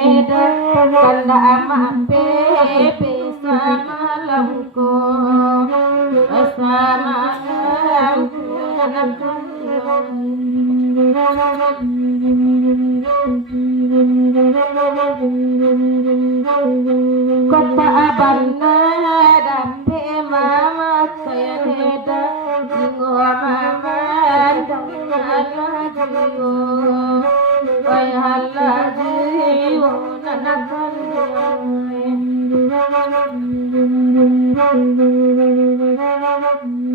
leda kanda amape sama lamko sama kota abana dape mama saya leda ingo mama dangaladiyo ay haladiyo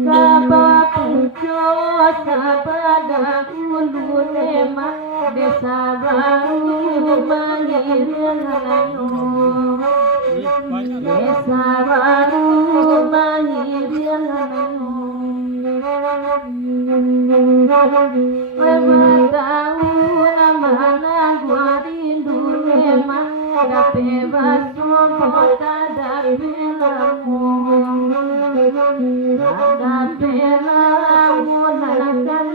Kabapujo sabada ulunema desa baru mahiranayo desa baru mahiranayo Webatahu namana guarindu nema dape baso kota dape lamu dape lamu nanakan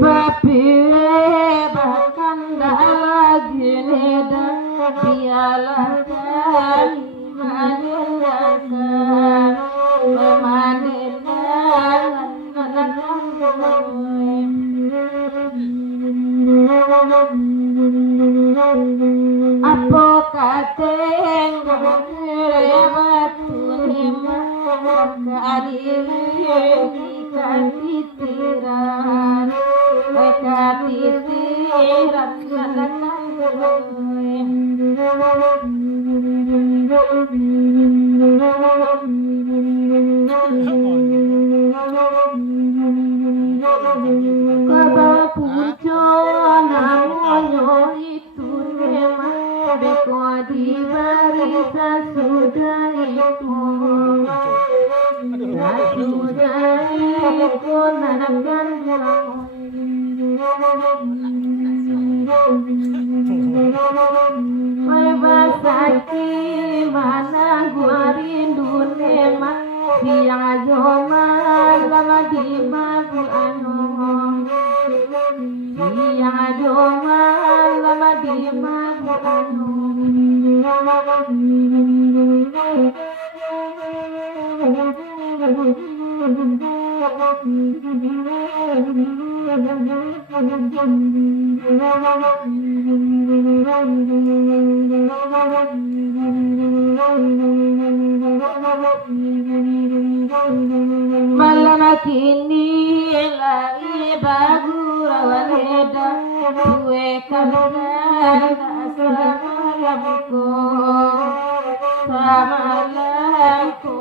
papi bahkan lagi leda biarlah kami manendakan apa kateng batu lima kali katitiran Kabapujo namanya itu memang beko di barisan sudah itu sudah itu nanakan Basaki mana gua rindu nema siang aja malam di magu anu siang aja malam di magu anu Malana kini lagi bagura waleda kue kabar sama lamko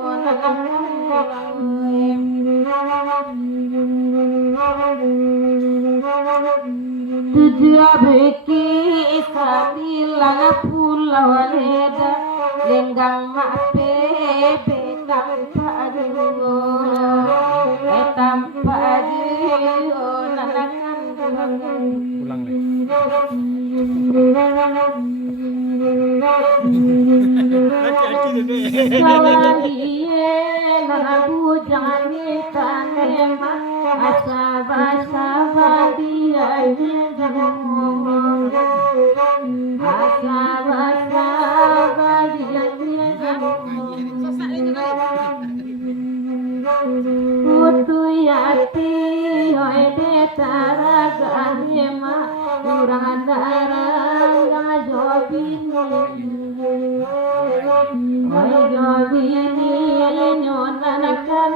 tujuh beki sambilan pulau waleda lenggang mape tanpa aduo tanpa aduo nanakan pulang Sawalie nanabu jani tanema asaba dia jangan asaba dia Putu yati oi detara ganema urang darang jobini oi jobini nyonanakan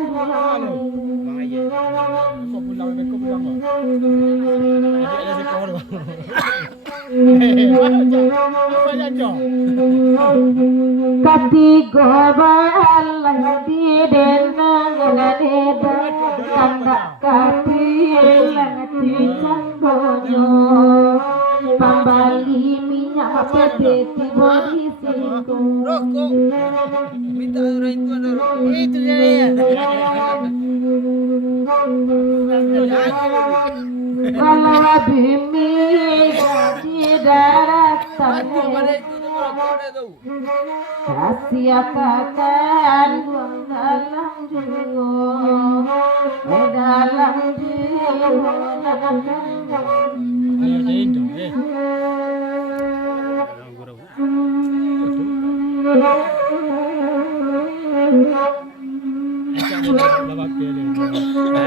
Katigo balang di denang nganeda tanda kapilang di canggonyo pambali minyak kapete tibori singko. Rokok. Minta orang itu ada rokok. Itu dia ya. Kalau bimi di daratan Itu pada itu tuh rokok ada tuh. kasih akan buang dalam jiwa dalam jiwa. Ayo jain dong, Bapak pilih.